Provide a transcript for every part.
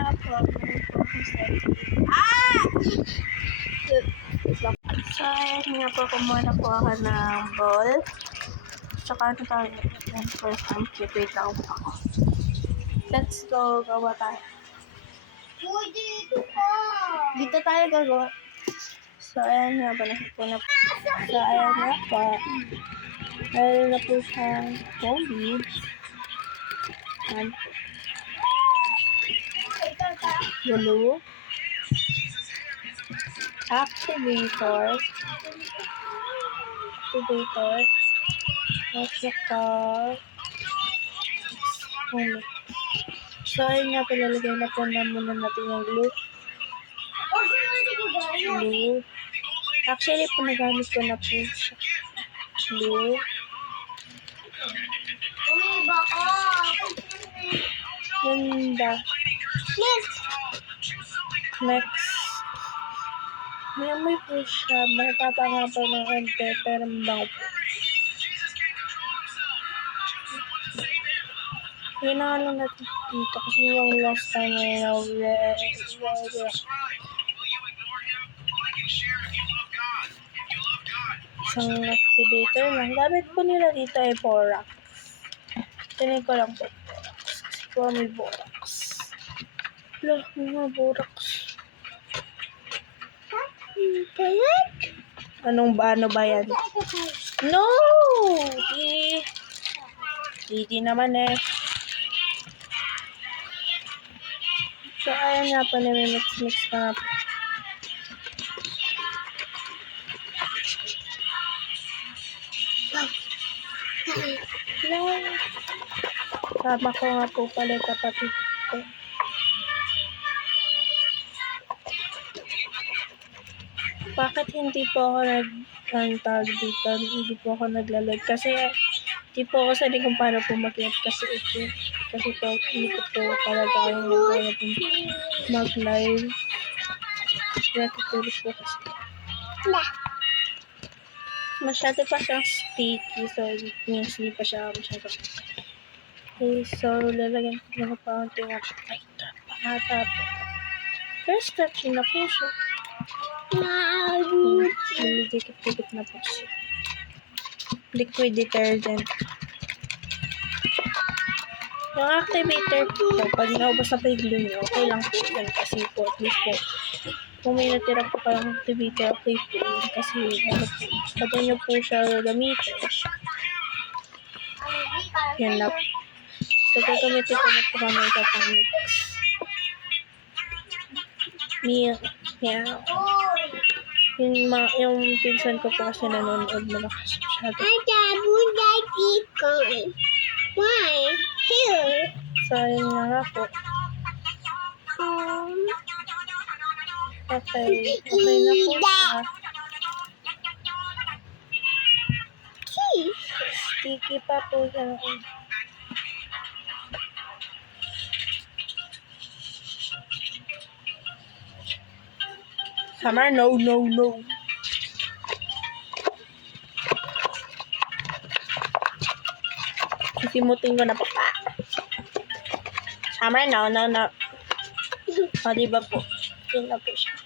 nga po. So, ayan nga po. Kumuha na po ako ng ball. Tsaka ano tayo. Yan po. Wait lang po ako. Let's go. Gawa tayo. Dito tayo gagawa. So, ayan nga po. So, ayan nga po. Meron na po siyang COVID. And blue. Activator. At saka so, ayun nga po, lalagay na po muna natin yung glue. Actually po, nagamit ko na po siya. Glue. Ganda. Next. May amoy po siya. Matapanga po ng ente, pero mabango po. Hinahanap natin dito kasi yung last time na isang activator lang. Gamit po nila dito ay borax. Tinay ko lang po. Kasi po may borax. Wala, mga borax. Ano ba yan? No! Hindi naman eh. So, ayan nga po, mix ka nga po. Sama ko nga po pala kapatid ko. Bakit hindi po ako nag-tag dito? Hindi po ako naglalag. Kasi hindi po ako sanay kung paano po mag-live kasi ito. Kasi po, hindi ko po talaga ako mag-live. Natutulog po kasi. Masyado pa siyang sticky. So, hindi pa siya masyado. Okay, so, lalagyan ko na pa ang tinga. Ay, pangatap. First touch na po siya. Dikit-dikit na po siya. Liquid detergent. Yung activator po, pag naubos na pa yung glue nyo, okay lang po yan. Kasi po, at least po, kung may natira po kayong activator, okay po yun. Kasi, ano po, pag nyo po siya gamitin. Yan na po. So, gagamitin ko na po kami kapamix. Yung pinsan ko po kasi nanonood malakas masyado. Why? Here. So, ayun nga po. Okay na po siya. Sticky pa po siya. Summer, no. Sisimutin ko na po. Summer, no. O, diba po? Yun na po siya.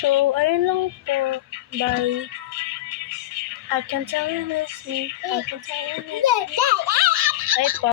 So, ayun lang po. Bye. I can tell you miss me. I can tell you miss me. Ay po.